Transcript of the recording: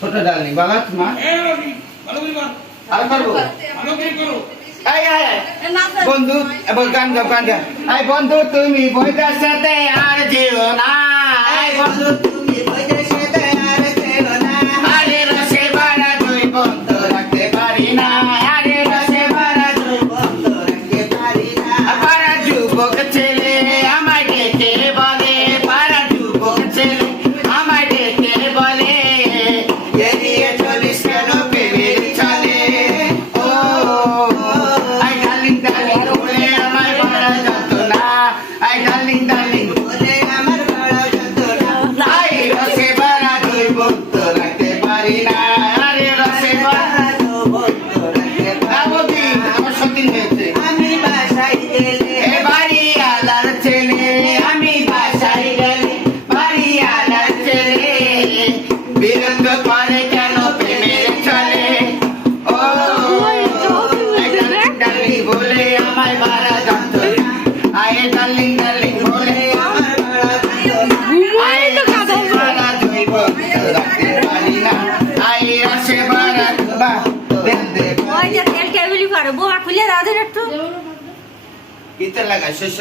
ছোট ডার্লিং বাবা তোমার ভালো করে কর আর করবো ভালো করে করো আয় আয় বন্ধু এবার গান গা আয় বন্ধু তুমি বইটার সাথে আর যেও না আয় বন্ধু তুমি বইটার সাথে আর যেও না আরে রসে ভরা দুই বন্ধ রাখতে পারি না আরে রসে ভরা দুই বন্ধ রাখতে পারি না পাড়া যুবক ছেলে আমায় ডেকে বলে পাড়া যুবক ছেলে আমায় ডেকে বলে এদিকে চলিস কেন প্রেমের চলে ও আই ডার্লিং ডার্লিং বলে আমার বড় যন্ত্রণা আই ডার্লিং ডার্লিং বলে আমার বড় যন্ত্রণা আই রসে ভরা দুই বন্ধ রাখতে পারি না আরে রসে ভরা দুই বন্ধ রাখতে পারি না আমার সত্যি হয়েছে আমি বাসায় গেলে এ বাড়ি আলার ছেলে আমি বাসায় গেলে বাড়ি আলার ছেলে বিরক্ত করে কেন প্রেমের চলে ও ডার্লিং বলে আমায় বাড়া যন্ত্রণা আয় ডার্লিং ডার্লিং বলে আমার বাড়া যন্ত্রণা আয় রসে ভরা দুই বন্ধ রাখতে পারি না আয় রসে ভরা বাহ দে ওই যে তেল টেবিলই পারে বোমা খুলে দাও একটু কিতে লাগা শেষ